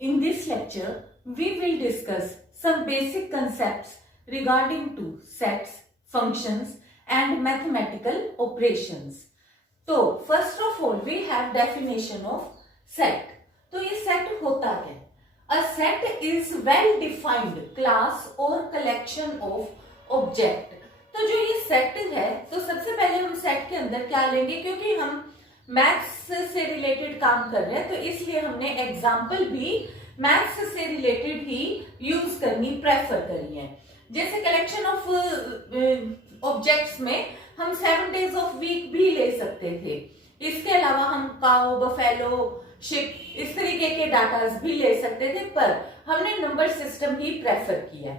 In this lecture, we will discuss some basic concepts regarding to sets, functions and mathematical operations. तो first of all we have definition of set. तो ये set होता है? A set is well defined class or collection of object. तो जो ये set है, तो सबसे पहले हम सेट के अंदर क्या लेंगे, क्योंकि हम मैथ्स से रिलेटेड काम कर रहे हैं तो इसलिए हमने एग्जाम्पल भी मैथ्स से रिलेटेड ही यूज करनी प्रेफर करी है। जैसे कलेक्शन ऑफ ऑब्जेक्ट्स में हम 7 days ऑफ वीक भी ले सकते थे। इसके अलावा हम काउ, बफेलो, शिप इस तरीके के डाटास भी ले सकते थे, पर हमने नंबर सिस्टम ही प्रेफर किया।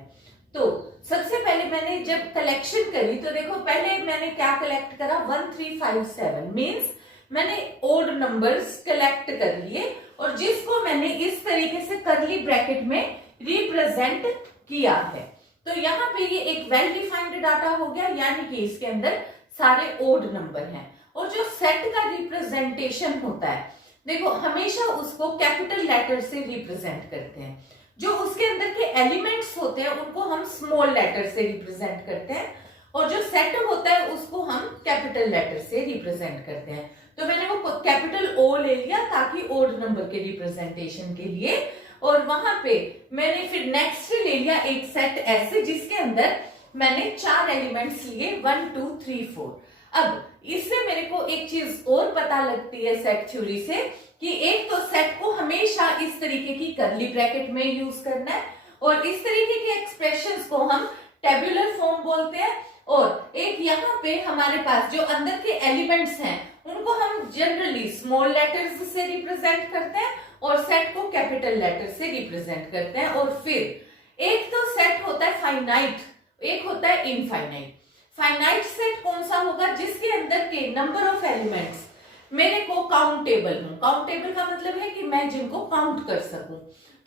तो सबसे पहले मैंने जब कलेक्शन करी तो देखो, पहले मैंने क्या कलेक्ट करा, 1357 मीन्स मैंने ओड नंबर्स कलेक्ट कर लिए और जिसको मैंने इस तरीके से करली ब्रैकेट में रिप्रेजेंट किया है। तो यहाँ पे ये एक वेल डिफाइंड डाटा हो गया, यानी कि इसके अंदर सारे ओड नंबर हैं। और जो सेट का रिप्रेजेंटेशन होता है, देखो हमेशा उसको कैपिटल लेटर से रिप्रेजेंट करते हैं। जो उसके अंदर के एलिमेंट्स होते हैं उनको हम स्मॉल लेटर से रिप्रेजेंट करते हैं, और जो सेट होता है उसको हम कैपिटल लेटर से रिप्रेजेंट करते हैं। तो मैंने वो कैपिटल ओ ले लिया ताकि ओड नंबर के रिप्रेजेंटेशन के लिए, और वहां पे मैंने फिर नेक्स्ट ले लिया एक सेट ऐसे जिसके अंदर मैंने 4 एलिमेंट्स लिए 1 2 3 4। अब इससे मेरे को एक चीज और पता लगती है सेट थ्योरी से कि एक तो सेट को हमेशा इस तरीके की करली ब्रैकेट में यूज करना है, और इस तरीके के एक्सप्रेशंस को हम टेबुलर फॉर्म बोलते हैं। और एक यहाँ पे हमारे पास जो अंदर के एलिमेंट्स हैं उनको हम जनरली स्मॉल लेटर्स से रिप्रेजेंट करते हैं और सेट को कैपिटल लेटर से रिप्रेजेंट करते हैं। और फिर एक तो सेट होता है फाइनाइट, एक होता है इनफाइनाइट। फाइनाइट सेट कौन सा होगा, जिसके अंदर के नंबर ऑफ एलिमेंट्स मेरे को काउंटेबल हो। काउंटेबल का मतलब है कि मैं जिनको काउंट कर सकूं।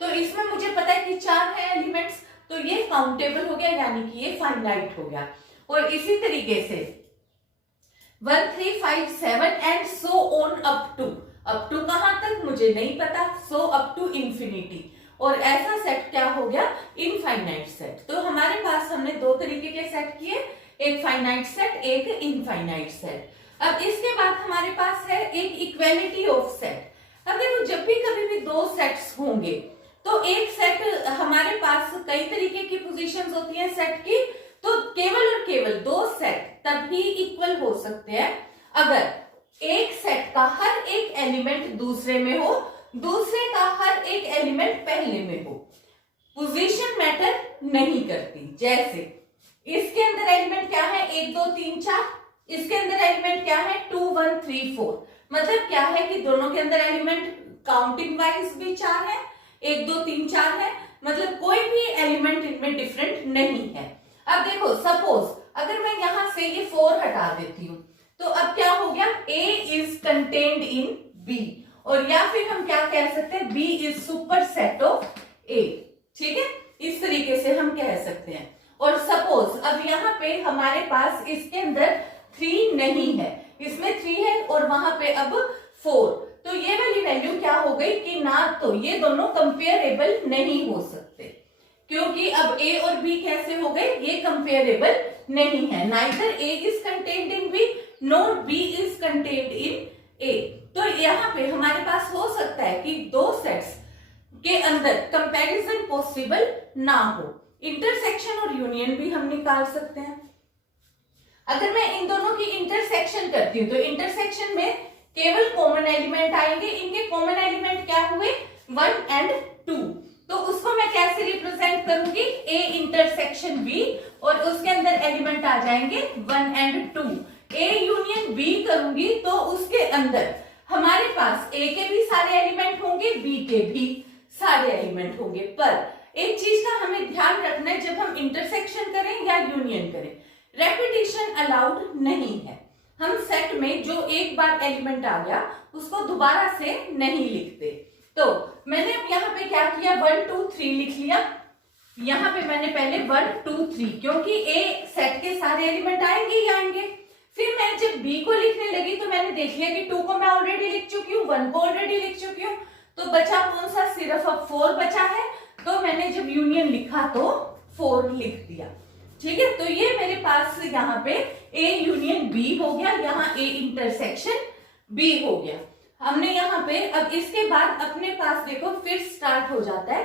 तो इसमें मुझे पता है कि 4 है एलिमेंट्स, तो ये काउंटेबल हो गया, यानी कि ये फाइनाइट हो गया। और इसी तरीके से 1357 and so on up to कहां तक मुझे नहीं पता, सो अप टू इंफिनिटी। और ऐसा सेट क्या हो गया, इनफाइनाइट सेट। तो हमारे पास हमने 2 तरीके के सेट किए, एक फाइनाइट सेट, एक इनफाइनाइट सेट। अब इसके बाद हमारे पास है एक इक्वेलिटी ऑफ सेट। अब देखो, जब भी कभी भी 2 सेट्स होंगे तो एक सेट हमारे पास कई तरीके की पोजीशंस होती हैं सेट की, तो केवल और केवल 2 सेट तभी इक्वल हो सकते हैं अगर एक सेट का हर एक एलिमेंट दूसरे में हो, दूसरे का हर एक एलिमेंट पहले में हो। पोजीशन मैटर नहीं करती। जैसे इसके अंदर एलिमेंट क्या है, 1 2 3 4, इसके अंदर एलिमेंट क्या है, 2 1 3 4। मतलब क्या है कि दोनों के अंदर एलिमेंट काउंटिंग वाइज भी 4 है, 1 2 3 4 है, मतलब कोई भी एलिमेंट इनमें डिफरेंट नहीं है। अब देखो, सपोज अगर मैं यहां से ये 4 हटा देती हूं तो अब क्या हो गया, A is contained in B, और या फिर हम क्या कह सकते हैं, B is super set of A। ठीक है, इस तरीके से हम कह सकते हैं। और सपोज अब यहाँ पे हमारे पास इसके अंदर 3 नहीं है, इसमें 3 है और वहां पे अब 4, तो ये वाली वैल्यू क्या हो गई कि ना तो ये दोनों कंपेयरेबल नहीं हो सकते, क्योंकि अब A और B कैसे हो गए, ये कंपेयरेबल नहीं है। Neither A is contained in B nor B is contained in A। तो यहाँ पे हमारे पास हो सकता है कि 2 सेट्स के अंदर कंपैरिजन पॉसिबल ना हो। इंटरसेक्शन और यूनियन भी हम निकाल सकते हैं। अगर मैं इन दोनों की इंटरसेक्शन करती हूँ तो इंटरसेक्शन में केवल कॉमन एलिमेंट आएंगे। इनके कॉमन एलिमेंट क्या हुए, 1 एंड 2। तो उसको मैं कैसे रिप्रेजेंट करूंगी, A इंटरसेक्शन B, और उसके अंदर एलिमेंट आ जाएंगे 1 एंड 2। A यूनियन B करूंगी तो उसके अंदर हमारे पास A के भी सारे एलिमेंट होंगे, B के भी सारे एलिमेंट होंगे। पर एक चीज का हमें ध्यान रखना है, जब हम इंटरसेक्शन करें या यूनियन करें, रेपिटेशन अलाउड नहीं है। हम सेट में जो एक बार एलिमेंट आ गया उसको दोबारा से नहीं लिखते। तो मैंने यहाँ पे क्या किया, 1 2 3 लिख लिया। यहाँ पे मैंने पहले 1 2 3, क्योंकि A सेट के सारे एलिमेंट आएंगे ही आएंगे। फिर मैं जब B को लिखने लगी तो मैंने देख लिया कि 2 को मैं ऑलरेडी लिख चुकी हूँ, 1 को ऑलरेडी लिख चुकी हूँ, तो बचा कौन सा, सिर्फ अब 4 बचा है, तो मैंने जब यूनियन लिखा तो 4 लिख दिया। ठीक है, तो ये मेरे पास यहाँ पे A यूनियन B हो गया, यहाँ A इंटरसेक्शन B हो गया। हमने यहाँ पे अब इसके बाद अपने पास देखो फिर स्टार्ट हो जाता है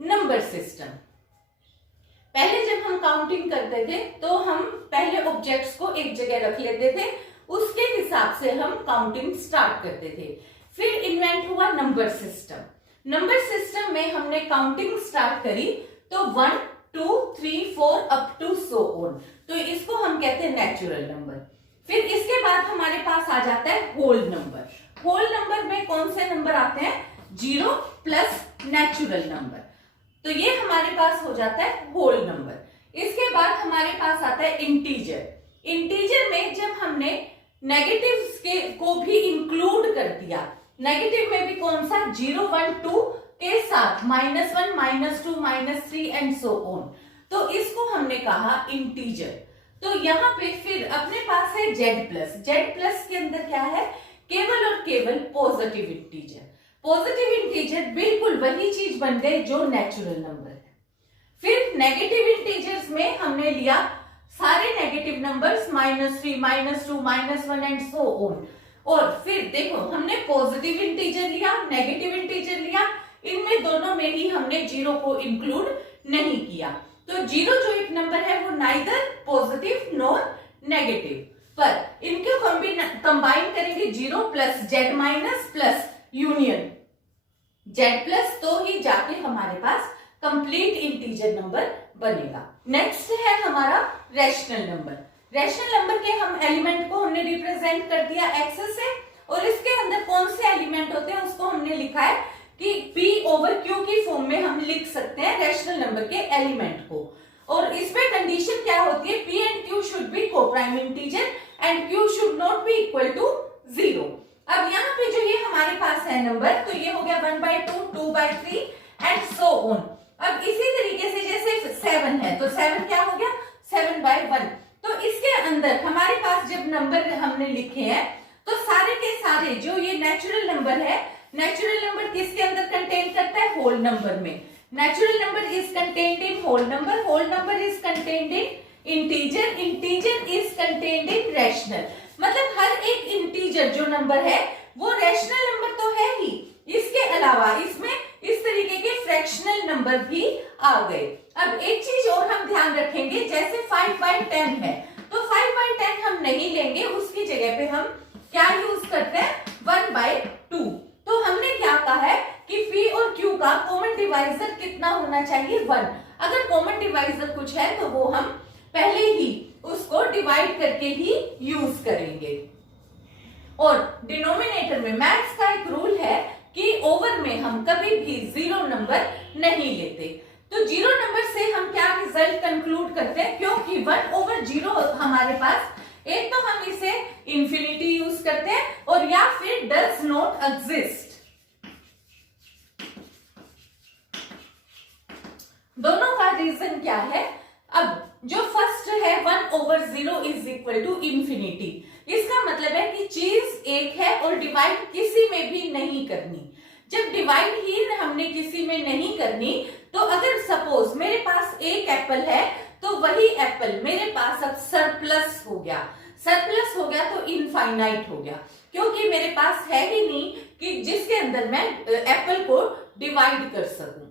नंबर सिस्टम। पहले जब हम काउंटिंग करते थे तो हम पहले ऑब्जेक्ट्स को एक जगह रख लेते थे, उसके हिसाब से हम काउंटिंग स्टार्ट करते थे। फिर इन्वेंट हुआ नंबर सिस्टम। नंबर सिस्टम में हमने काउंटिंग स्टार्ट करी तो 1 2 3 4 अप टू सो ऑन, तो इसको हम कहते हैं नेचुरल नंबर। फिर इसके बाद हमारे पास आ जाता है होल नंबर। होल नंबर में कौन से नंबर आते हैं, 0 प्लस नेचुरल नंबर, तो ये हमारे पास हो जाता है होल नंबर। इसके बाद हमारे पास आता है इंटीजर। इंटीजर में जब हमने नेगेटिव्स के को भी इंक्लूड कर दिया, नेगेटिव में भी कौन सा, 0 1 2 के साथ -1 -2 -3 एंड सो ऑन, तो इसको हमने कहा इंटीजर। तो यहाँ पे फिर अपने पास है जेड प्लस। जेड प्लस के अंदर क्या है, केवल और केवल पॉजिटिव इंटीजर। पॉजिटिव इंटीजर बिल्कुल वही चीज बन गए जो नेचुरल नंबर है। फिर नेगेटिव इंटीजर्स में हमने लिया सारे negative numbers, -3 -2 -1 and so on. और फिर देखो हमने पॉजिटिव इंटीजर लिया, नेगेटिव इंटीजर लिया, इनमें दोनों में ही हमने 0 को इंक्लूड नहीं किया। तो 0 जो एक नंबर है वो नाइदर पॉजिटिव नॉर नेगेटिव, पर इनको कंबाइन करेंगे 0 plus Z minus plus union Z plus, तो ही जाके हमारे पास कंप्लीट इंटीजर नंबर बनेगा। नेक्स्ट है हमारा रैशनल नंबर। रैशनल नंबर के हम एलिमेंट को हमने रिप्रेजेंट कर दिया एक्स से, और इसके अंदर कौन से एलिमेंट होते हैं उसको हमने लिखा है कि P ओवर Q की फॉर्म में हम लिख सकते हैं रैशनल नंबर के एलिमेंट को। और इसमें कंडीशन क्या होती है, P and Q should be coprime integer and Q should not be equal to 0। अब यहाँ पे जो ये हमारे पास है नंबर, तो ये हो गया 1/2 2/3 एंड सो ऑन। अब इसी तरीके से जैसे 7 है तो 7 क्या हो गया, 7/1। तो इसके अंदर हमारे पास जब नंबर हमने लिखे हैं तो सारे के सारे जो ये नेचुरल नंबर है, नेचुरल नंबर किसके अंदर कंटेन करता है, होल नंबर में। Natural number is contained in whole number, whole number is contained in integer, integer is contained in rational. मतलब हर एक इंटीजर जो नंबर है वो रैशनल नंबर तो है ही, इसके अलावा इसमें इस तरीके के फ्रैक्शनल नंबर भी आ गए। अब एक चीज और हम ध्यान रखेंगे, जैसे 5/10 है तो 5/10 हम नहीं लेंगे, उसकी जगह पे हम क्या यूज करते हैं, 1/2। तो हमने क्या कहा है कि P और Q का कॉमन डिवाइजर कितना होना चाहिए, 1। अगर कॉमन डिवाइजर कुछ है तो वो हम पहले ही उसको डिवाइड करके ही यूज करेंगे। और डिनोमिनेटर में मैथ्स का एक रूल है कि ओवर में हम कभी भी 0 नंबर नहीं लेते। तो 0 नंबर से हम क्या रिजल्ट कंक्लूड करते हैं, क्योंकि 1/0 हमारे पास, एक तो हम इसे इंफिनिटी यूज करते हैं और या फिर डज नॉट एग्जिस्ट, दोनों का रीजन क्या है। अब जो फर्स्ट है 1/0 इज इक्वल टू इंफिनिटी, इसका मतलब है कि चीज एक है और डिवाइड किसी में भी नहीं करनी। जब डिवाइड ही हमने किसी में नहीं करनी, तो अगर सपोज मेरे पास एक एप्पल है तो वही एप्पल मेरे पास अब सरप्लस हो गया। सरप्लस हो गया तो इनफाइनाइट हो गया, क्योंकि मेरे पास है ही नहीं कि जिसके अंदर मैं एप्पल को डिवाइड कर सकूं।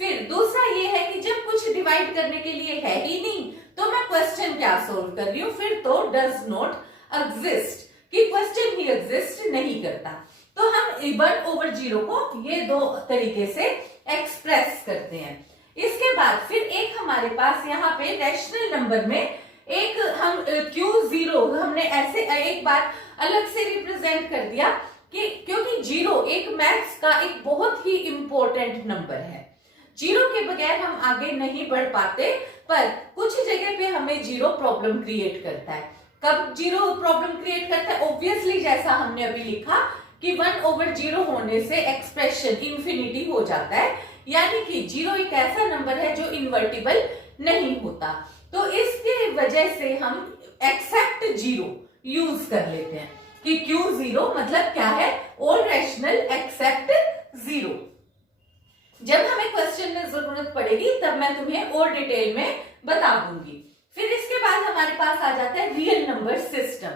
फिर दूसरा ये है कि जब कुछ डिवाइड करने के लिए है ही नहीं तो मैं क्वेश्चन क्या सोल्व कर रही हूँ, फिर तो डज नॉट एग्जिस्ट, कि क्वेश्चन ही एग्जिस्ट नहीं करता। तो हम 1/0 को ये दो तरीके से एक्सप्रेस करते हैं। इसके बाद फिर एक हमारे पास यहाँ पे रैशनल नंबर में एक हम Q0 हमने ऐसे एक बार अलग से रिप्रेजेंट कर दिया कि क्योंकि 0 एक मैथ्स का एक बहुत ही इंपॉर्टेंट नंबर है, 0 के बगैर हम आगे नहीं बढ़ पाते। पर कुछ जगह पे हमें 0 प्रॉब्लम क्रिएट करता है। कब 0 प्रॉब्लम क्रिएट करता है, ऑब्वियसली जैसा हमने अभी लिखा कि 1/0 होने से एक्सप्रेशन इंफिनिटी हो जाता है, यानी कि 0 एक ऐसा नंबर है जो इन्वर्टिबल नहीं होता। तो इसकी वजह से हम एक्सेप्ट 0 यूज कर लेते हैं कि Q0 मतलब क्या है, ऑल रैशनल एक्सेप्ट 0। जब हमें क्वेश्चन में जरूरत पड़ेगी तब मैं तुम्हें और डिटेल में बता दूंगी। फिर इसके बाद हमारे पास आ जाता है real number system.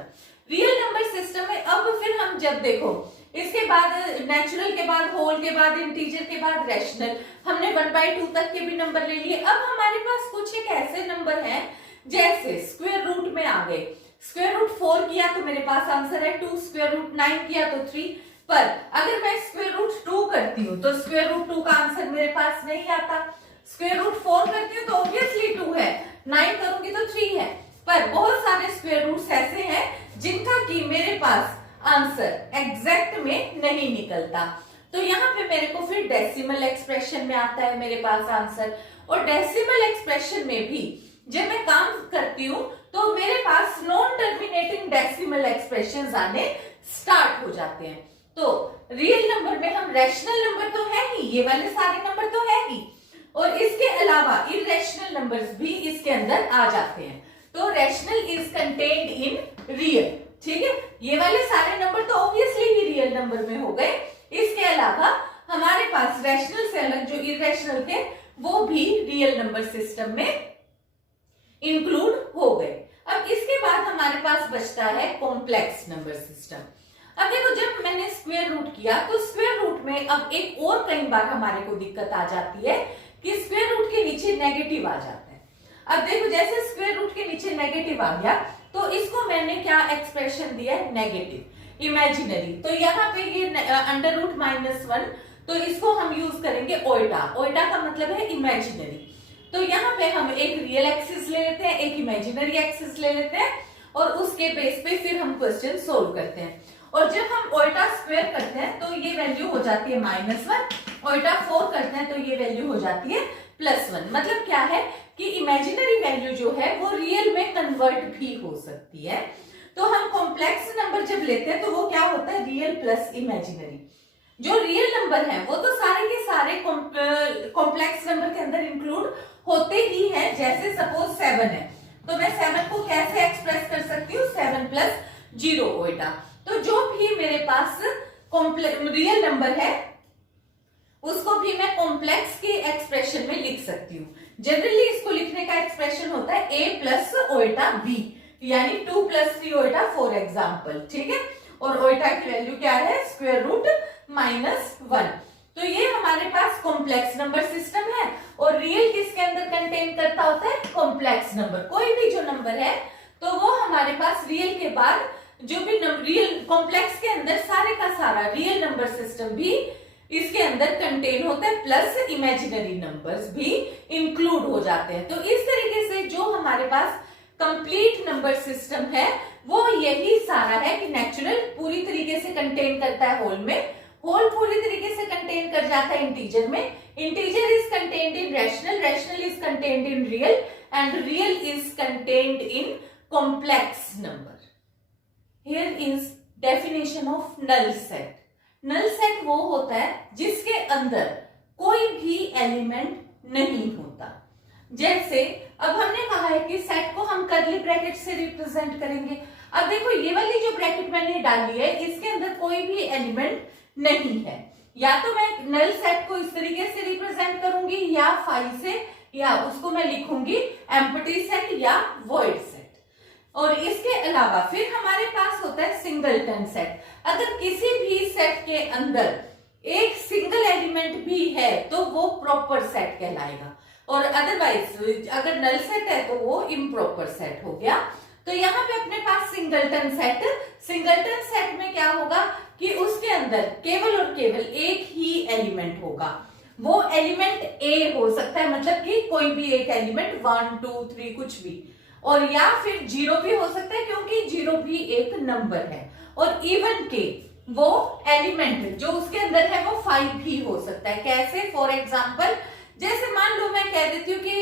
Real number system में अब फिर हम जब देखो इसके बाद नेचुरल के बाद होल के बाद इंटीजर के बाद रैशनल, हमने 1/2 तक के भी नंबर ले लिए। अब हमारे पास कुछ एक ऐसे नंबर हैं जैसे स्क्वायर रूट में आ गए, स्क्वायर रूट 4 किया तो मेरे पास आंसर है 2, स्क्वायर रूट 9 किया तो 3। पर अगर मैं स्क्वायर रूट 2 करती हूँ तो स्क्वायर रूट 2 का आंसर मेरे पास नहीं आता। स्क्वायर रूट 4 करती हूँ तो ऑब्वियसली 2 है, 9 करूंगी तो 3 है। पर बहुत सारे स्क्वायर रूट्स ऐसे हैं जिनका कि मेरे पास आंसर एग्जैक्ट में नहीं निकलता। तो यहाँ पे मेरे को फिर डेसिमल एक्सप्रेशन में आता है मेरे पास आंसर। और डेसिमल एक्सप्रेशन में भी जब मैं काम करती हूँ तो मेरे पास नॉन टर्मिनेटिंग डेसिमल एक्सप्रेशंस आने स्टार्ट हो जाते हैं। तो रियल नंबर में हम रैशनल नंबर तो है ही, ये वाले सारे नंबर तो है ही, और इसके अलावा इरेशनल नंबर्स भी इसके अंदर आ जाते हैं। तो rational is contained in real, ठीक है। ये वाले सारे नंबर तो ऑब्वियसली ही रियल नंबर में हो गए। इसके अलावा हमारे पास रैशनल से अलग जो इरेशनल थे वो भी रियल नंबर सिस्टम में इंक्लूड हो गए। अब इसके बाद हमारे पास बचता है कॉम्प्लेक्स नंबर सिस्टम। अब देखो जब मैंने स्क्वायर रूट किया तो स्क्वायर रूट में अब एक और कई बार हमारे को दिक्कत आ जाती है कि स्क्वायर रूट के नीचे नेगेटिव आ जाता है। अब देखो जैसे स्क्वायर रूट के नीचे नेगेटिव आ गया तो इसको मैंने क्या एक्सप्रेशन दिया है, नेगेटिव इमेजिनरी। तो यहाँ पे ये अंडर रूट -1, तो इसको हम यूज करेंगे ओल्टा। ओल्टा का मतलब है इमेजिनरी। तो यहाँ पे हम एक रियल एक्सिस ले लेते हैं, एक इमेजिनरी एक्सिस ले लेते हैं और उसके बेस पे फिर हम क्वेश्चन सोल्व करते हैं। और जब हम ओल्टा स्क्वायर करते हैं तो ये वैल्यू हो जाती है -1, ओल्टा 4 करते हैं तो ये वैल्यू हो जाती है +1। मतलब क्या है कि इमेजिनरी वैल्यू जो है वो रियल में कन्वर्ट भी हो सकती है। तो हम कॉम्प्लेक्स नंबर जब लेते हैं तो वो क्या होता है, रियल प्लस इमेजिनरी। जो रियल नंबर है वो तो सारे के सारे कॉम्प्लेक्स नंबर के अंदर इंक्लूड होते ही हैं। जैसे सपोज 7 है तो मैं 7 को कैसे एक्सप्रेस कर सकती हूँ, 7 + 0 ओल्टा। तो जो भी मेरे पास रियल नंबर है उसको भी मैं कॉम्प्लेक्स के एक्सप्रेशन में लिख सकती हूँ। जनरली इसको लिखने का एक्सप्रेशन होता है a + ओल्टा b, यानी 2 + 3 ओल्टा फॉर एग्जाम्पल, ठीक है। और ओल्टा की वैल्यू क्या है, स्क्वायर रूट -1। तो ये हमारे पास कॉम्प्लेक्स नंबर सिस्टम है। और रियल किसके अंदर कंटेन करता होता है, कॉम्प्लेक्स नंबर। कोई भी जो नंबर है तो वो हमारे पास रियल के बाद जो भी रियल कॉम्प्लेक्स के अंदर सारे का सारा रियल नंबर सिस्टम भी इसके अंदर कंटेन होता है, प्लस इमेजिनरी नंबर्स भी इंक्लूड हो जाते हैं। तो इस तरीके से जो हमारे पास कंप्लीट नंबर सिस्टम है वो यही सारा है कि नेचुरल पूरी तरीके से कंटेन करता है होल में, होल पूरी तरीके से कंटेन कर जाता है इंटीजर में, integer is contained in rational, rational is contained in real and real is contained in complex number. Here is definition of null set. Null set वो होता है जिसके अंदर कोई भी एलिमेंट नहीं होता। जैसे अब हमने कहा है कि सेट को हम कर्ली ब्रैकेट से रिप्रेजेंट करेंगे। अब देखो ये वाली जो ब्रैकेट मैंने डाली है इसके अंदर कोई भी एलिमेंट नहीं है। या तो मैं नल सेट को इस तरीके से रिप्रेजेंट करूंगी या फाई से, या उसको मैं लिखूंगी एम्प्टी सेट या वॉइड सेट। और इसके अलावा फिर हमारे पास होता है सिंगलटन सेट। अगर किसी भी सेट के अंदर एक सिंगल एलिमेंट भी है तो वो प्रॉपर सेट कहलाएगा, और अदरवाइज अगर नल सेट है तो वो इम्प्रॉपर सेट हो गया। तो यहाँ पे अपने पास सिंगलटन सेट में क्या होगा कि उसके अंदर केवल और केवल एक ही एलिमेंट होगा। वो एलिमेंट ए हो सकता है, मतलब कि कोई भी एक एलिमेंट 1 2 3 कुछ भी, और या फिर 0 भी हो सकता है क्योंकि 0 भी एक नंबर है। और इवन के वो एलिमेंट जो उसके अंदर है वो 5 भी हो सकता है। कैसे, फॉर एग्जाम्पल जैसे मान लो मैं कह देती हूँ कि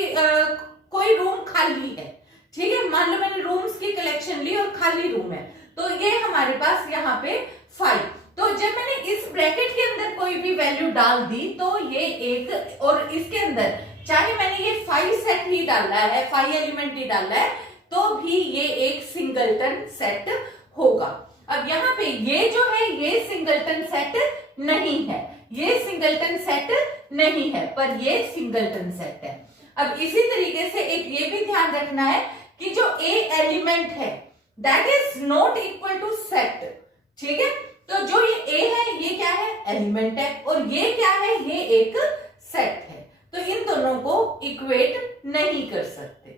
कोई रूम खाली है, ठीक है, मान लो मैंने रूम्स की कलेक्शन ली और खाली रूम है, तो ये हमारे पास यहाँ पे 5। तो जब मैंने इस ब्रैकेट के अंदर कोई भी वैल्यू डाल दी तो ये एक, और इसके अंदर चाहे मैंने ये 5 सेट ही डाला है, 5 एलिमेंट ही डाला है, तो भी ये एक सिंगलटन सेट होगा। अब यहाँ पे ये जो है ये सिंगलटन सेट नहीं है, ये सिंगलटन सेट नहीं है, पर ये सिंगलटन सेट है। अब इसी तरीके से एक ये भी ध्यान रखना है कि जो ए एलिमेंट है that is not equal to set, ठीक है। तो जो ये ए है ये क्या है, एलिमेंट है, और ये क्या है, ये एक सेट है। तो इन दोनों को इक्वेट नहीं कर सकते।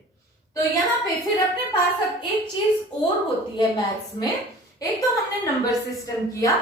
तो यहाँ पे फिर अपने पास अब एक चीज और होती है मैथ्स में। एक तो हमने नंबर सिस्टम किया,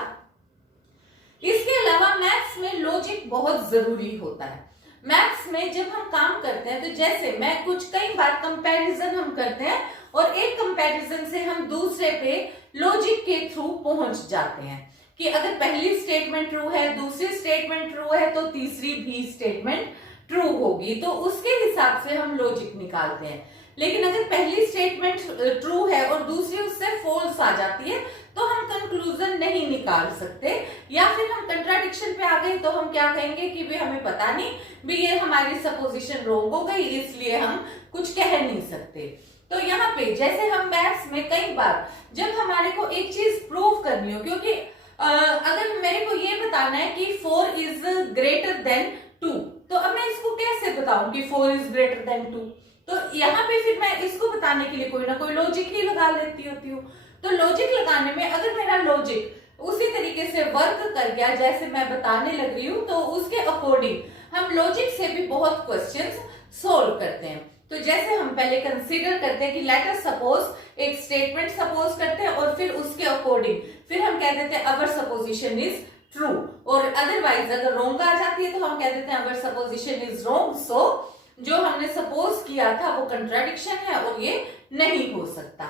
इसके अलावा मैथ्स में लॉजिक बहुत जरूरी होता है। मैथ्स में जब हम काम करते हैं तो जैसे मैं कई बार कंपैरिजन हम करते हैं और एक कंपैरिजन से हम दूसरे पे लॉजिक के थ्रू पहुंच जाते हैं कि अगर पहली स्टेटमेंट ट्रू है, दूसरी स्टेटमेंट ट्रू है, तो तीसरी भी स्टेटमेंट ट्रू होगी, तो उसके हिसाब से हम लॉजिक निकालते हैं। लेकिन अगर पहली स्टेटमेंट ट्रू है और दूसरी उससे फॉल्स आ जाती है तो हम कंक्लूजन नहीं निकाल सकते, या फिर हम कंट्राडिक्शन पे आ गए तो हम क्या कहेंगे कि भी हमें पता नहीं, भी ये हमारी सपोजिशन रॉन्ग हो गई, इसलिए हम कुछ कह नहीं सकते। तो यहाँ पे जैसे हम मैथ्स में कई बार जब हमारे को एक चीज प्रूव करनी हो, क्योंकि अगर मेरे को ये बताना है कि 4 इज ग्रेटर देन 2, तो अब मैं इसको कैसे बताऊं कि 4 इज ग्रेटर देन 2? तो यहाँ पे फिर मैं इसको बताने के लिए कोई ना कोई लॉजिक ही लगा लेती होती हूँ। तो लॉजिक लगाने में अगर मेरा लॉजिक उसी तरीके से वर्क कर गया जैसे मैं बताने लग रही हूँ, तो उसके अकॉर्डिंग हम लॉजिक से भी बहुत क्वेश्चंस सोल्व करते हैं। तो जैसे हम पहले कंसीडर करते हैं कि लेट अस सपोज एक स्टेटमेंट सपोज करते हैं और फिर उसके अकॉर्डिंग फिर हम कह देते हैं अवर सपोजिशन इज ट्रू, और अदरवाइज अगर रॉन्ग आ जाती है तो हम कह देते हैं अवर सपोजिशन इज रॉन्ग, सो जो हमने सपोज किया था वो कंट्राडिक्शन है और ये नहीं हो सकता।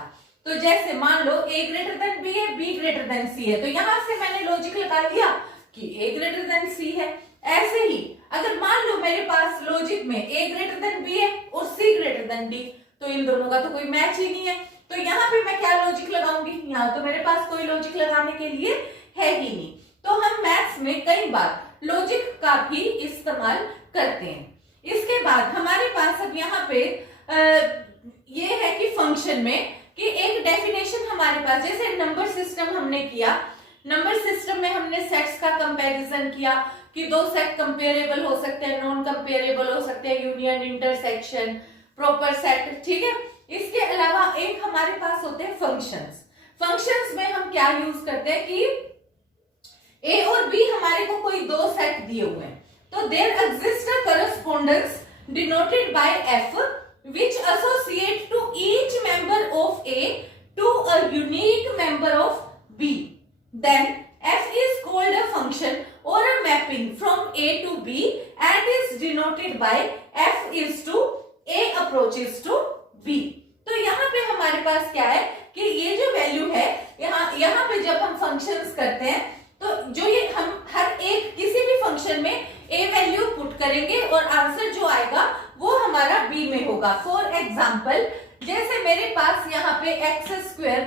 तो जैसे मान लो a ग्रेटर देन b है, b ग्रेटर देन c है, तो यहां से मैंने लॉजिक लगा लिया कि a ग्रेटर देन c है। ऐसे ही अगर मान लो मेरे पास लॉजिक में a ग्रेटर देन b है और c ग्रेटर देन d, तो इन दोनों का तो कोई मैच ही नहीं है, तो यहाँ पे मैं क्या लॉजिक लगाऊंगी, यहाँ तो मेरे पास कोई लॉजिक लगाने के लिए है ही नहीं। तो हम मैथ्स में कई बार लॉजिक का भी इस्तेमाल करते हैं। इसके बाद हमारे पास अब यहाँ पे ये है कि फंक्शन में कि एक डेफिनेशन हमारे पास, जैसे नंबर सिस्टम हमने किया, नंबर सिस्टम में हमने सेट्स का कंपैरिजन किया कि दो सेट कंपेरेबल हो सकते हैं, नॉन कंपेरेबल हो सकते हैं, यूनियन, इंटरसेक्शन, प्रॉपर सेट, ठीक है। इसके अलावा एक हमारे पास होते हैं फंक्शंस। फंक्शंस में हम क्या यूज करते हैं कि ए और बी हमारे को कोई दो सेट दिए हुए हैं, तो there exist a correspondence denoted by f which associate to each member of A to a unique member of B. Then F is called a function or a mapping from A to B and is denoted by F is to A approaches to B. तो यहाँ पे हमारे पास क्या है कि ये जो value है, यहाँ पे जब हम फंक्शंस करते हैं तो जो ये हम हर एक किसी भी फंक्शन में A वैल्यू पुट करेंगे और आंसर जो आएगा वो हमारा B में होगा। फॉर एग्जाम्पल जैसे मेरे पास यहाँ पे x²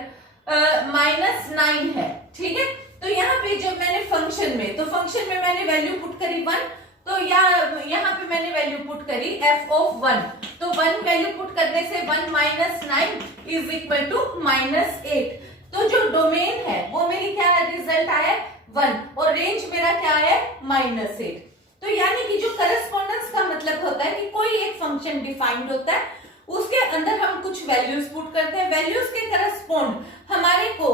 -9 है, ठीक है। तो यहाँ पे जब मैंने फंक्शन में मैंने वैल्यू पुट करी 1, तो यहाँ पे मैंने वैल्यू पुट करी f(1), तो 1 वैल्यू पुट करने से 1 - 9 इज इक्वल टू -8। तो जो डोमेन है वो मेरी क्या है, रिजल्ट आया 1 और रेंज मेरा क्या है -8। तो यानी कि जो करस्पॉन्डेंस का मतलब होता है कि कोई एक फंक्शन डिफाइंड होता है, उसके अंदर हम कुछ वैल्यूज पुट करते हैं, वैल्यूज के करस्पॉन्ड हमारे को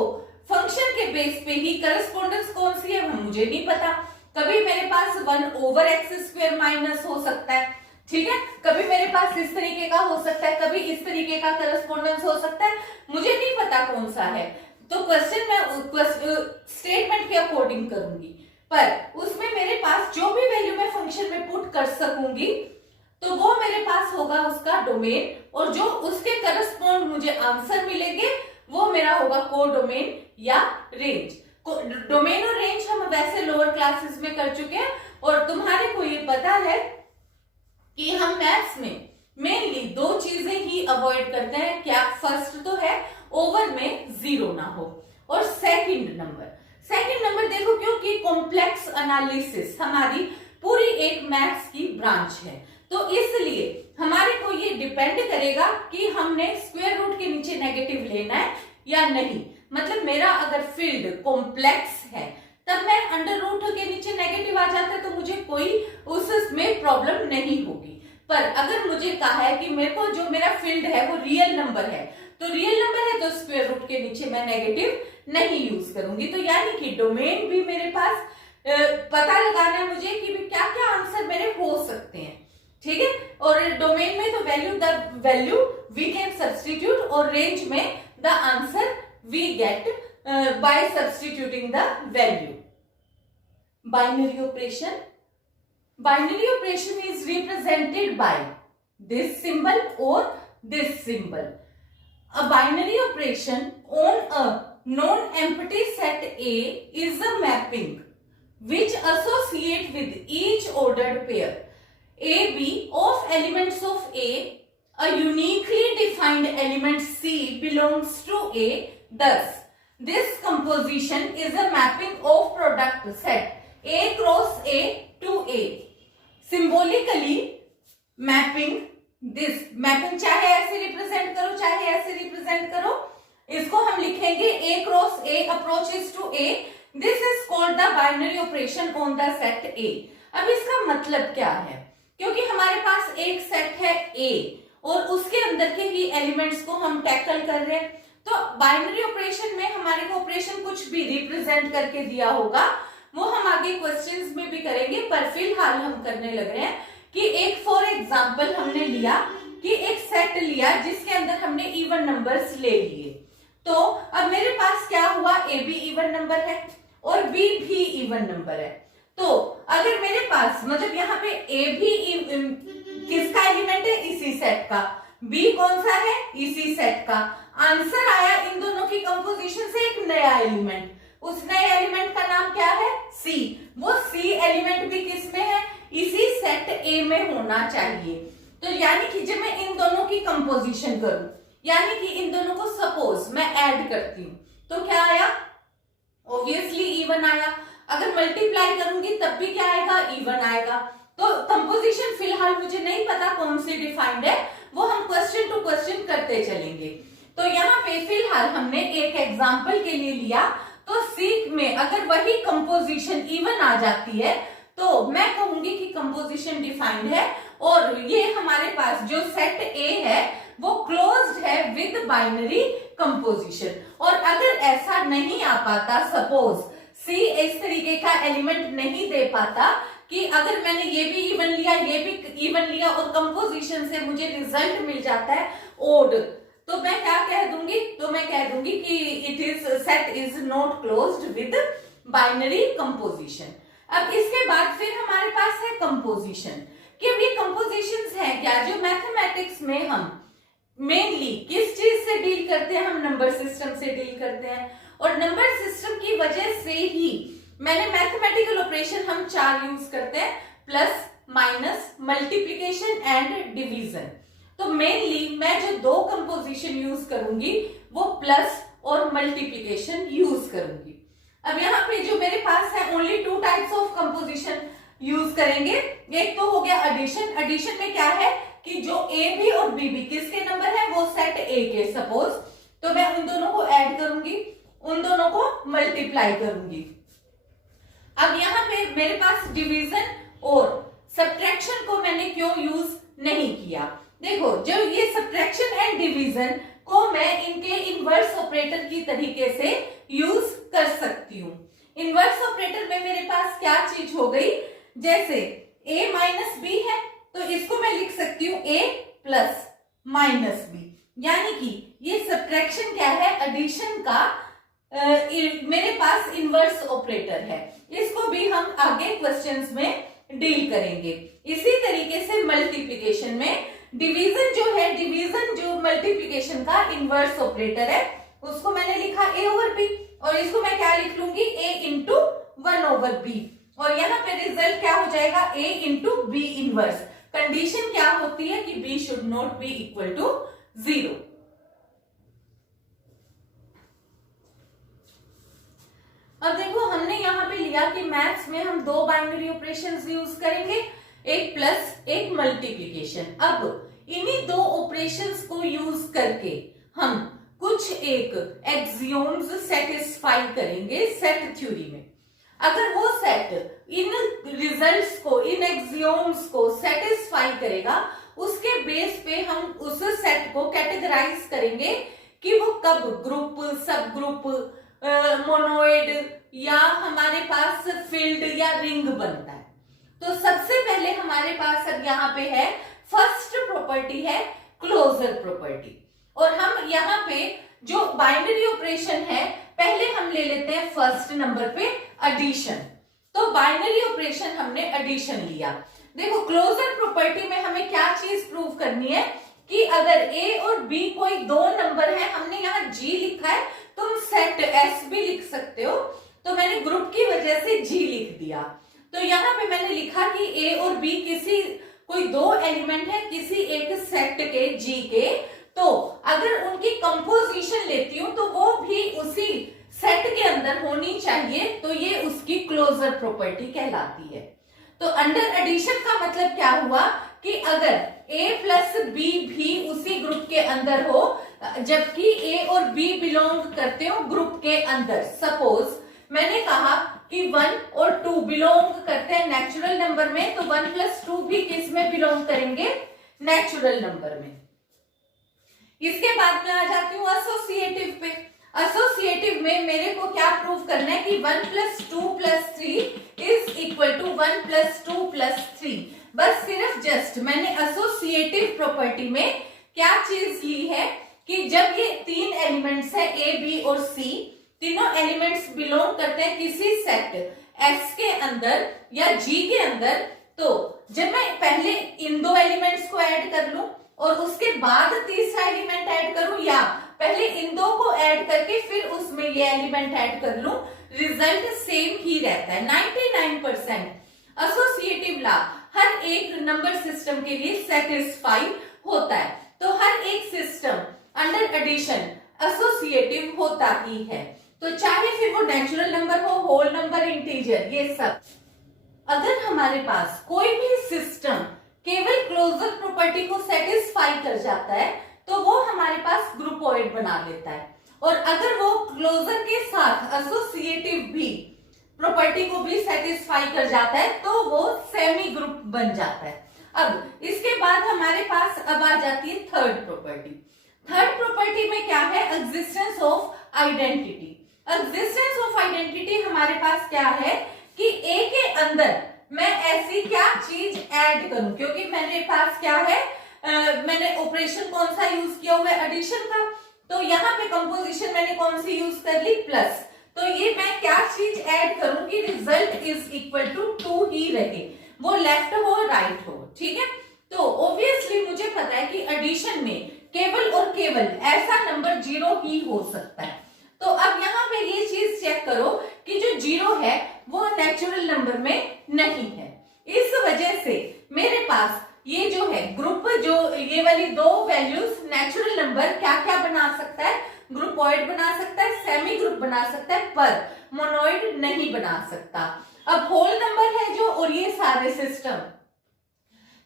फंक्शन के बेस पे ही करस्पॉन्डेंस कौन सी है मुझे नहीं पता। कभी मेरे पास 1/x² माइनस हो सकता है, ठीक है, कभी मेरे पास इस तरीके का हो सकता है, कभी इस तरीके का करस्पॉन्डेंस हो सकता है, मुझे नहीं पता कौन सा है। तो क्वेश्चन मैं स्टेटमेंट के अकॉर्डिंग करूंगी, पर उसमें मेरे पास जो भी वैल्यू मैं फंक्शन में पुट कर सकूंगी तो वो मेरे पास होगा उसका डोमेन, और जो उसके करस्पॉन्ड मुझे आंसर मिलेंगे वो मेरा होगा कोडोमेन या रेंज। डोमेन और रेंज हम वैसे लोअर क्लासेस में कर चुके हैं, और तुम्हारे को ये पता है कि हम मैथ्स में मेनली दो चीजें ही अवॉइड करते हैं। क्या? फर्स्ट तो है ओवर में 0 ना हो, और सेकंड नंबर देखो, क्योंकि कॉम्प्लेक्स एनालिसिस हमारी पूरी एक मैथ्स की ब्रांच है, तो इसलिए हमारे को ये डिपेंड करेगा कि हमने स्क्वायर रूट के नीचे नेगेटिव लेना है या नहीं। मतलब मेरा अगर फील्ड कॉम्प्लेक्स है तब मैं अंडर रूट के नीचे नेगेटिव आ जाता है तो मुझे कोई उसमें प्रॉब्लम नहीं होगी। पर अगर मुझे कहा है कि मेरे को जो मेरा फील्ड है वो रियल नंबर है, तो रियल नंबर है तो स्क्वायर रूट के नीचे मैं नेगेटिव नहीं यूज करूंगी। तो यानी कि डोमेन भी मेरे पास पता लगाना है मुझे कि क्या क्या आंसर मेरे हो सकते हैं, ठीक है। और डोमेन में तो वैल्यू वी कैन सब्स्टिट्यूट, और रेंज में the answer we get by substituting the value. Binary operation, binary operation is represented by this symbol और this symbol. A binary operation on a non-empty set A is a mapping which associate with each ordered pair AB of elements of A. A uniquely defined element C belongs to A. Thus, this composition is a mapping of product set A cross A to A. Symbolically, mapping this, mapping चाहे ऐसे represent करो चाहे ऐसे represent करो, इसको हम लिखेंगे A cross A approaches to A। This is called the binary operation on the set A। अब इसका मतलब क्या है, क्योंकि हमारे पास एक सेट है A और उसके अंदर के ही एलिमेंट्स को हम टैकल कर रहे हैं, तो बाइनरी ऑपरेशन में हमारे को ऑपरेशन कुछ भी रिप्रेजेंट करके दिया होगा, वो हम आगे क्वेश्चंस में भी करेंगे। पर फिलहाल हम करने लग रहे हैं कि एक फॉर एग्जाम्पल हमने लिया कि एक सेट लिया जिसके अंदर हमने इवन नंबर्स ले लिए। तो अब मेरे पास क्या हुआ, ए भी इवन नंबर है और बी भी इवन नंबर है। तो अगर मेरे पास मतलब यहाँ पे ए भी किसका एलिमेंट है, इसी सेट का, बी कौन सा है, इसी सेट का। आंसर आया इन दोनों की कंपोजिशन से एक नया एलिमेंट, उस नए एलिमेंट का नाम क्या है, सी। वो सी एलिमेंट भी किसमें है, इसी सेट ए में होना चाहिए। तो यानी कि जब मैं इन दोनों की कंपोजिशन करूं, यानी कि इन दोनों को सपोज मैं ऐड करती हूं, तो क्या आया, ऑब्वियसली इवन आया। अगर मल्टीप्लाई करूंगी तब भी क्या आएगा, इवन आएगा। तो कंपोजिशन फिलहाल मुझे नहीं पता कौन सी डिफाइंड है, वो हम क्वेश्चन टू क्वेश्चन करते चलेंगे। तो यहाँ पे फिलहाल हमने एक एग्जाम्पल के लिए लिया, तो सी में अगर वही कंपोजिशन इवन आ जाती है तो मैं कहूंगी कि कंपोजिशन डिफाइंड है, और ये हमारे पास जो सेट ए है वो क्लोज्ड है विद बाइनरी कंपोजिशन। और अगर ऐसा नहीं आ पाता, सपोज सी इस तरीके का एलिमेंट नहीं दे पाता कि अगर मैंने ये भी इवन लिया ये भी इवन लिया और कंपोजिशन से मुझे रिजल्ट मिल जाता है ओड, तो मैं क्या कह दूंगी, तो मैं कह दूंगी कि it is set is not closed with binary composition. अब इसके बाद फिर हमारे पास है कंपोजिशन, कि अब ये कंपोजिशंस हैं क्या, जो मैथमेटिक्स में हम मेनली किस चीज से डील करते हैं, हम नंबर सिस्टम से डील करते हैं। और नंबर सिस्टम की वजह से ही मैंने मैथमेटिकल ऑपरेशन हम 4 यूज करते हैं, plus, minus, multiplication and division. तो मेनली मैं जो 2 कंपोजिशन यूज करूंगी वो प्लस और मल्टीप्लिकेशन यूज करूंगी। अब यहाँ पे जो मेरे पास है only 2 types of composition use करेंगे। एक तो हो गया एडिशन, एडिशन में क्या है कि जो ए बी और बी बी किसके नंबर है, वो सेट ए के सपोज, तो मैं उन दोनों को ऐड करूंगी, उन दोनों को मल्टीप्लाई करूंगी। अब यहाँ पे मेरे पास डिवीजन और सब्ट्रैक्शन को मैंने क्यों यूज नहीं किया, देखो जो ये सब्ट्रैक्शन एंड डिवीजन को मैं इनके इनवर्स ऑपरेटर की तरीके से यूज कर सकती हूँ। इनवर्स ऑपरेटर में मेरे पास क्या चीज हो गई, जैसे a माइनस बी है तो इसको मैं लिख सकती हूँ a प्लस माइनस बी, यानी कि ये सब्ट्रैक्शन क्या है, एडिशन का मेरे पास इनवर्स ऑपरेटर है। इसको भी हम आगे क्वेश्चंस में डील करेंगे। इसी तरीके से मल्टीप्लिकेशन में डिवीजन जो है, डिवीजन जो मल्टीप्लिकेशन का इनवर्स ऑपरेटर है, उसको मैंने लिखा a ओवर b, और इसको मैं क्या लिख लूंगी, a इंटू 1 ओवर b, और यहाँ पे रिजल्ट क्या हो जाएगा, a into b inverse. Condition क्या होती है कि b should not be equal to 0। अब देखो हमने यहाँ पे लिया कि मैथ्स में हम 2 बाइनरी ऑपरेशंस यूज करेंगे, एक प्लस एक मल्टीप्लिकेशन। अब इन्हीं 2 ऑपरेशंस को यूज करके हम कुछ एक एक्सियोम्स सेटिस्फाई करेंगे सेट थ्योरी में। अगर वो सेट इन रिजल्ट्स को, इन एक्सियोम्स को सेटिस्फाई करेगा, उसके बेस पे हम उस सेट को कैटेगराइज करेंगे कि वो कब ग्रुप, सब ग्रुप, मोनोइड या हमारे पास फील्ड या रिंग बनता है। तो सबसे पहले हमारे पास अब यहाँ पे है फर्स्ट प्रॉपर्टी है क्लोजर प्रॉपर्टी, और हम यहाँ पे जो बाइनरी ऑपरेशन है पहले हम ले लेते हैं फर्स्ट नंबर पे एडिशन। तो बाइनरी ऑपरेशन हमने एडिशन लिया। देखो क्लोजर प्रॉपर्टी में हमें क्या चीज प्रूव करनी है कि अगर ए और बी कोई दो नंबर है, हमने यहाँ जी लिखा है, तुम सेट एस भी लिख सकते हो, तो मैंने ग्रुप की वजह से जी लिख दिया। तो यहाँ पे मैंने लिखा कि ए और बी किसी कोई दो एलिमेंट है किसी एक सेट के जी के, तो अगर उनकी कंपोजिशन लेती हूं तो वो भी उसी सेट के अंदर होनी चाहिए, तो ये उसकी क्लोजर प्रॉपर्टी कहलाती है। तो अंडर एडिशन का मतलब क्या हुआ कि अगर a प्लस बी भी उसी ग्रुप के अंदर हो, जबकि a और b बिलोंग करते हो ग्रुप के अंदर। सपोज मैंने कहा कि 1 और 2 बिलोंग करते हैं नेचुरल नंबर में, तो 1 प्लस 2 भी किस में बिलोंग करेंगे, नेचुरल नंबर में। इसके बाद में आ जाती हूँ एसोसिएटिव पे। एसोसिएटिव में मेरे को क्या प्रूव करना है कि 1 plus 2 plus 3 is equal to 1 plus 2 plus 3। बस सिर्फ जस्ट मैंने एसोसिएटिव प्रॉपर्टी में क्या चीज ली है कि जब ये तीन एलिमेंट्स है ए बी और सी, तीनों एलिमेंट्स बिलोंग करते हैं किसी सेट एस के अंदर या जी के अंदर, तो जब मैं पहले इन दो एलिमेंट्स को ऐड कर लूं और उसके बाद तीसरा एलिमेंट ऐड करूं, या पहले इन दो को ऐड करके फिर उसमें ये एलिमेंट ऐड कर लूं, रिजल्ट सेम ही रहता है। 99% एसोसिएटिव लॉ हर एक नंबर सिस्टम के लिए सेटिस्फाई होता है। तो हर एक सिस्टम अंडर एडिशन एसोसिएटिव होता ही है, तो चाहे फिर वो नेचुरल नंबर हो, होल नंबर, इंटीजर, ये सब। अगर हमारे पास कोई भी सिस्टम केवल क्लोजर प्रॉपर्टी को सेटिस्फाई कर जाता है तो वो हमारे पास ग्रुपोइड बना लेता है, और अगर वो क्लोजर के साथ एसोसिएटिव भी प्रॉपर्टी को भी सेटिस्फाई कर जाता है तो वो सेमी ग्रुप बन जाता है। अब इसके बाद हमारे पास अब आ जाती है थर्ड प्रॉपर्टी। थर्ड प्रॉपर्टी में क्या है, existence of identity. Existence of identity हमारे पास क्या है कि ए के अंदर मैं ऐसी क्या चीज ऐड करूं, क्योंकि मेरे पास क्या है, मैंने ऑपरेशन कौन सा यूज किया हुआ है, एडिशन का, तो यहाँ पे कंपोजिशन मैंने कौन सी यूज कर ली, प्लस। तो ये मैं क्या चीज ऐड करूं कि रिजल्ट इज इक्वल टू 2 ही रहे, वो लेफ्ट हो राइट हो, ठीक है। तो ऑब्वियसली मुझे पता है कि एडिशन में केवल और केवल ऐसा नंबर 0 ही हो सकता है। तो अब यहाँ पे ये चीज चेक करो कि जो 0 है वो नेचुरल नंबर में नहीं है। इस वजह से मेरे पास ये जो है ग्रुप, जो ये वाली दो वैल्यूज नेचुरल नंबर क्या क्या बना सकता है, ग्रुपोइड बना सकता है, सेमी ग्रुप बना सकता है, पर मोनोइड नहीं बना सकता। अब होल नंबर है जो, और ये सारे सिस्टम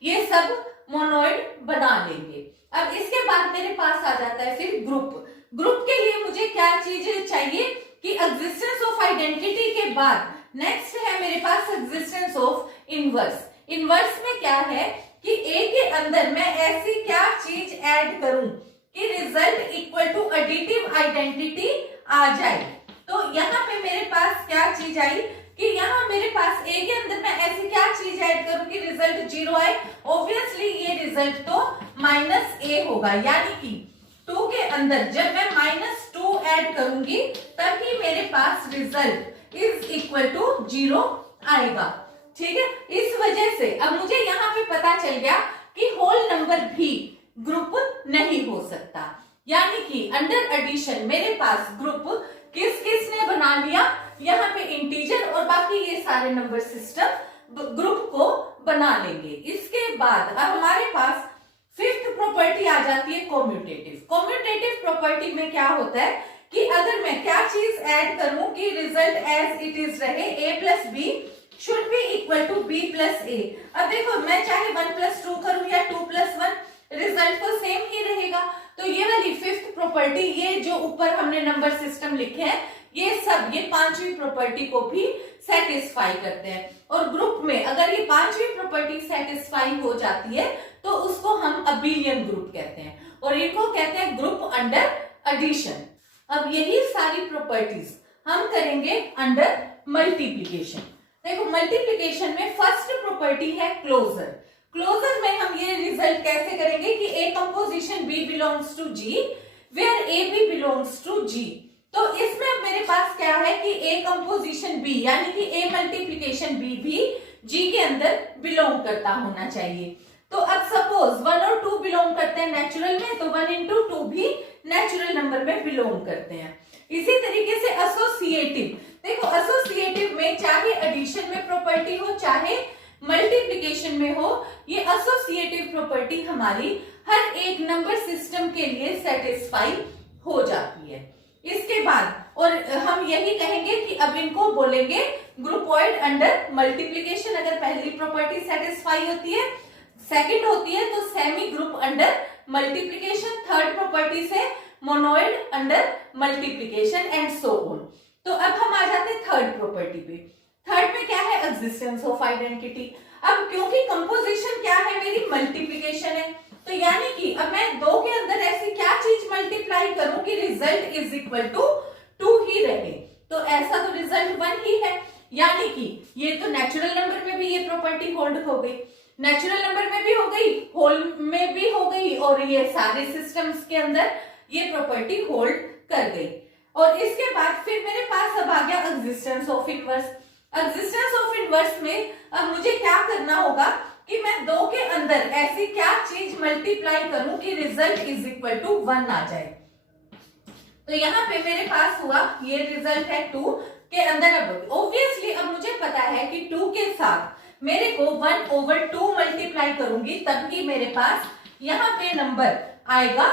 ये सब मोनोइड बना लेंगे। अब इसके बाद मेरे पास आ जाता है फिर ग्रुप। ग्रुप के लिए मुझे क्या चीज चाहिए कि एग्जिस्टेंस ऑफ आइडेंटिटी के बाद नेक्स्ट है मेरे पास एग्जिस्टेंस ऑफ इनवर्स। इनवर्स में क्या है कि ए के अंदर मैं ऐसी क्या चीज ऐड करूं कि result equal to additive identity आ जाए। तो यहाँ पे मेरे पास क्या चीज आई कि यहाँ मेरे पास ए के अंदर मैं ऐसी क्या चीज ऐड करूं कि रिजल्ट 0 आए। ऑब्वियसली ये रिजल्ट तो -a होगा, यानी कि 2 के अंदर जब मैं -2 ऐड करूंगी तभी मेरे पास रिजल्ट इज इक्वल टू 0 आएगा, ठीक है। इस वजह से अब मुझे यहाँ पे पता चल गया कि होल नंबर भी ग्रुप नहीं हो सकता, यानी कि अंडर एडिशन मेरे पास ग्रुप किस किस ने बना लिया, यहाँ पे इंटीजर और बाकी ये सारे नंबर सिस्टम ग्रुप को बना लेंगे। इसके बाद अब हमारे पास फिफ्थ प्रॉपर्टी आ जाती है कॉम्यूटेटिव। कॉम्यूटेटिव प्रॉपर्टी में क्या होता है कि अगर मैं क्या चीज ऐड करूं कि रिजल्ट एज इट इज रहे, a plus b should be equal to b plus a। अब देखो मैं चाहे 1 प्लस 2 करूं या 2 प्लस 1, रिजल्ट तो सेम ही रहेगा। तो ये वाली फिफ्थ प्रॉपर्टी, ये जो ऊपर हमने नंबर सिस्टम लिखे हैं, ये सब ये पांचवी प्रॉपर्टी को भी सेटिस्फाई करते हैं। और ग्रुप में अगर ये पांचवी प्रॉपर्टी सेटिस्फाई हो जाती है तो उसको हम अबिलियन ग्रुप कहते हैं और इनको कहते हैं ग्रुप अंडर एडिशन। अब यही सारी प्रॉपर्टीज हम करेंगे अंडर मल्टीप्लिकेशन। देखो मल्टीप्लिकेशन में फर्स्ट प्रॉपर्टी है क्लोजर। क्लोजर में हम ये रिजल्ट कैसे करेंगे कि A composition B belongs to G where A B belongs to G. तो इसमें मेरे पास क्या है कि ए कंपोजिशन बी यानी कि ए मल्टीप्लिकेशन बी भी जी के अंदर बिलोंग करता होना चाहिए। तो अब सपोज 1 और 2 बिलोंग करते हैं नेचुरल में, तो 1 इंटू 2 भी नेचुरल नंबर में बिलोंग करते हैं। इसी तरीके से एसोसिएटिव, देखो एसोसिएटिव में चाहे एडिशन में प्रॉपर्टी हो चाहे मल्टीप्लिकेशन में हो, ये एसोसिएटिव प्रॉपर्टी हमारी हर एक नंबर सिस्टम के लिए सेटिस्फाई हो जाती है। इसके बाद और हम यही कहेंगे कि अब इनको बोलेंगे ग्रुपॉइड अंडर मल्टीप्लिकेशन अगर पहली प्रॉपर्टी सेटिस्फाई होती है, सेकंड होती है तो semi group under multiplication, third property से monoid under multiplication and so on. तो अब हम आ जाते हैं थर्ड प्रॉपर्टी पे। थर्ड में क्या है, एग्जिस्टेंस ऑफ आइडेंटिटी। अब क्योंकि कंपोजिशन क्या है मेरी, मल्टीप्लिकेशन है, तो यानी कि अब मैं दो के अंदर ऐसी क्या चीज मल्टीप्लाई करूं कि रिजल्ट इज इक्वल टू 2 ही रहे, तो ऐसा तो रिजल्ट 1 ही है। यानी कि ये तो नेचुरल नंबर में भी ये प्रॉपर्टी होल्ड हो गई, नेचुरल नंबर में भी हो गई, होल में भी हो गई और ये सारे सिस्टम्स के अंदर ये प्रॉपर्टी होल्ड कर गई। और इसके बाद फिर मेरे पास अब आ गया existence of inverse. Existence of inverse में अब मुझे क्या करना होगा कि मैं दो के अंदर ऐसी क्या चीज मल्टीप्लाई करूं कि रिजल्ट इज इक्वल टू 1 आ जाए। तो यहाँ पे मेरे पास हुआ ये रिजल्ट है 2 के अंदर। अब ऑब्वियसली अब मुझे पता है कि 2 के साथ मेरे को 1/2 मल्टीप्लाई करूंगी तभी मेरे पास यहाँ पे नंबर आएगा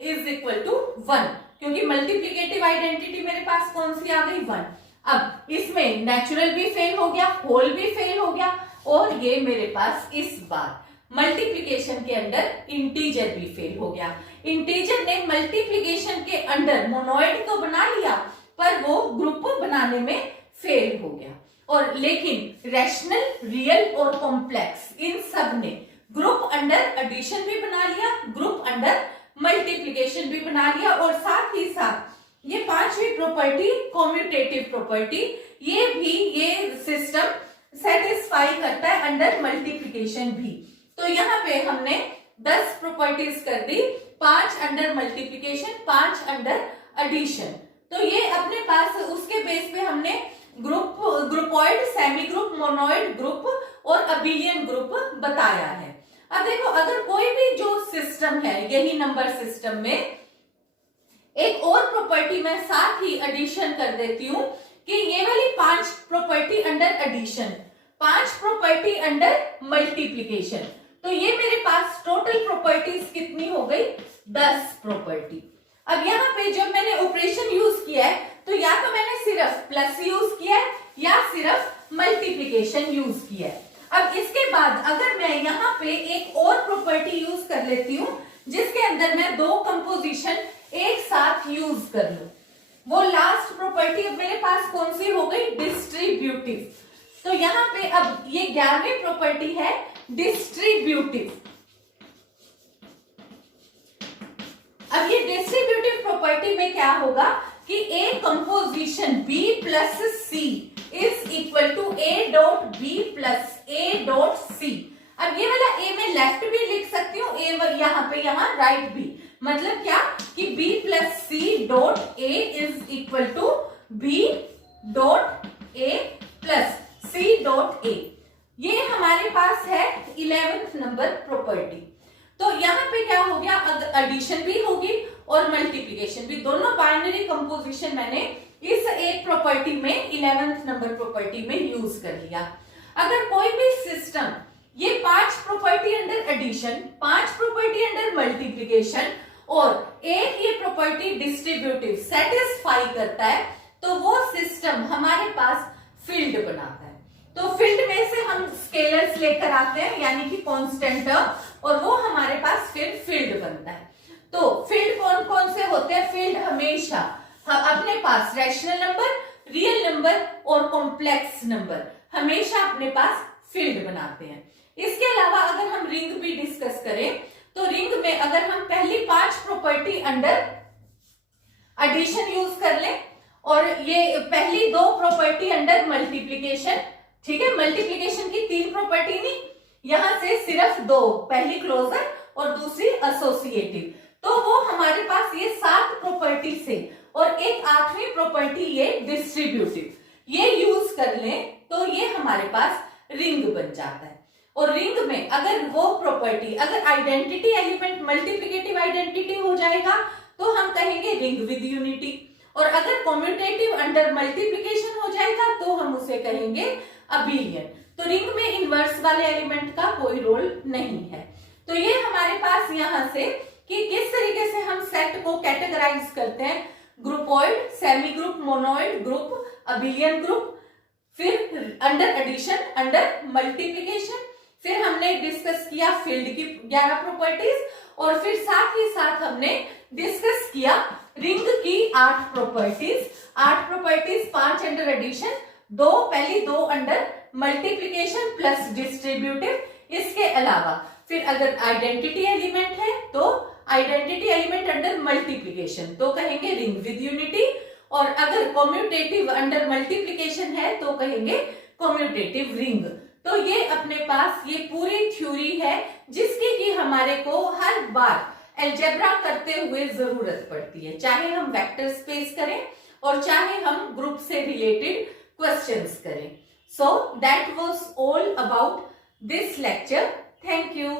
इज इक्वल टू 1, क्योंकि मल्टीप्लिकेटिव आइडेंटिटी मेरे पास कौन सी आ गई, 1। अब इसमें नेचुरल भी फेल हो गया, होल भी फेल हो गया और ये मेरे पास इस बार मल्टीप्लिकेशन के अंदर इंटीजर भी फेल हो गया। इंटीजर ने मल्टीप्लिकेशन के अंदर मोनोइड तो बना लिया पर वो ग्रुप बनाने में फेल हो गया। और लेकिन रैशनल, रियल और कॉम्प्लेक्स इन सब ने ग्रुप अंडर एडिशन भी बना लिया, ग्रुप अंडर मल्टीप्लिकेशन भी बना लिया और साथ ही साथ ये पांचवी प्रॉपर्टी कॉम्यूटेटिव प्रॉपर्टी ये भी ये सिस्टम सेटिस्फाई करता है अंडर मल्टीप्लिकेशन भी। तो यहाँ पे हमने 10 प्रॉपर्टीज कर दी, 5 अंडर मल्टीप्लिकेशन, 5 अंडर एडिशन। तो ये अपने पास उसके बेस पे हमने ग्रुपॉइड, सेमी ग्रुप, मोनोइड ग्रुप और अबिलियन ग्रुप बताया है। अब देखो अगर कोई भी जो सिस्टम है यही नंबर सिस्टम में एक और प्रॉपर्टी मैं साथ ही एडिशन कर देती हूं कि ये वाली 5 property under addition, 5 property under multiplication, तो ये मेरे पास टोटल प्रॉपर्टीज कितनी हो गई, 10 प्रॉपर्टी। अब यहाँ पे जब मैंने ऑपरेशन यूज किया है तो या तो मैंने सिर्फ प्लस यूज किया है या सिर्फ मल्टीप्लिकेशन यूज किया है। अब इसके बाद अगर मैं यहाँ पे एक और प्रॉपर्टी यूज कर लेती हूँ जिसके अंदर मैं 2 कंपोजिशन एक साथ यूज कर लूं, वो लास्ट प्रॉपर्टी अब मेरे पास कौन सी हो गई, डिस्ट्रीब्यूटिव। तो यहाँ पे अब ये 11वीं प्रॉपर्टी है डिस्ट्रीब्यूटिव। अब ये डिस्ट्रीब्यूटिव प्रॉपर्टी में क्या होगा कि A composition B plus C is equal to A dot B plus A dot C. अब ये वाला ए में लेफ्ट भी लिख सकती हूँ, ए यहाँ पे यहाँ राइट भी, मतलब क्या कि b plus c dot a is equal to b dot a plus c dot a. ये हमारे पास है 11th नंबर प्रॉपर्टी। तो यहाँ पे क्या हो गया, एडिशन भी होगी और मल्टीप्लिकेशन भी, दोनों बाइनरी कंपोजिशन मैंने इस एक प्रॉपर्टी में 11th नंबर प्रॉपर्टी में यूज कर लिया। अगर कोई भी सिस्टम ये 5 property under addition, 5 property under multiplication और एक ये प्रॉपर्टी डिस्ट्रीब्यूटिव सेटिस्फाई करता है तो वो सिस्टम हमारे पास फील्ड बनाता है। तो फील्ड में से हम स्केलर्स लेकर आते हैं यानी कि कांस्टेंट टर्म, और वो हमारे पास फिर फील्ड बनता है। तो फील्ड कौन कौन से होते हैं, फील्ड हमेशा अपने पास रैशनल नंबर, रियल नंबर और कॉम्प्लेक्स नंबर हमेशा अपने पास फील्ड बनाते हैं। इसके अलावा अगर हम रिंग भी डिस्कस करें तो रिंग में अगर हम पहली 5 प्रॉपर्टी अंडर एडिशन यूज कर लें और ये पहली 2 प्रॉपर्टी अंडर मल्टीप्लीकेशन, ठीक है, मल्टीप्लीकेशन की 3 प्रॉपर्टी नहीं, यहां से सिर्फ 2, पहली क्लोजर और दूसरी एसोसिएटिव, तो वो हमारे पास ये 7 प्रॉपर्टी से और एक 8वीं प्रॉपर्टी ये डिस्ट्रीब्यूटिव, ये यूज कर लें तो ये हमारे पास रिंग बन जाता है। और रिंग में अगर वो प्रॉपर्टी, अगर आइडेंटिटी एलिमेंट मल्टीप्लिकेटिव आइडेंटिटी हो जाएगा तो हम कहेंगे रिंग विद यूनिटी, और अगर कम्यूटेटिव अंडर मल्टीप्लिकेशन हो जाएगा तो हम उसे कहेंगे अबिलियन। तो रिंग में इनवर्स वाले एलिमेंट का कोई रोल नहीं है। तो ये हमारे पास यहां से कि किस तरीके से हम सेट को कैटेगराइज करते हैं, groupoid, semi group, monoid group, abelian group, फिर अंडर एडिशन, अंडर मल्टीप्लिकेशन, फिर हमने डिस्कस किया फील्ड की 11 प्रॉपर्टीज, और फिर साथ ही साथ हमने डिस्कस किया रिंग की 8 प्रॉपर्टीज, 5 अंडर एडिशन, पहली 2 अंडर मल्टीप्लिकेशन प्लस डिस्ट्रीब्यूटिव। इसके अलावा फिर अगर आइडेंटिटी एलिमेंट है तो आइडेंटिटी एलिमेंट अंडर मल्टीप्लिकेशन तो कहेंगे रिंग विद यूनिटी, और अगर कम्यूटेटिव अंडर मल्टीप्लिकेशन है तो कहेंगे कम्यूटेटिव रिंग। तो ये अपने पास ये पूरी थ्योरी है जिसकी कि हमारे को हर बार अलजेब्रा करते हुए जरूरत पड़ती है, चाहे हम वेक्टर स्पेस करें और चाहे हम ग्रुप से रिलेटेड क्वेश्चंस करें। So that was all about this lecture. Thank you.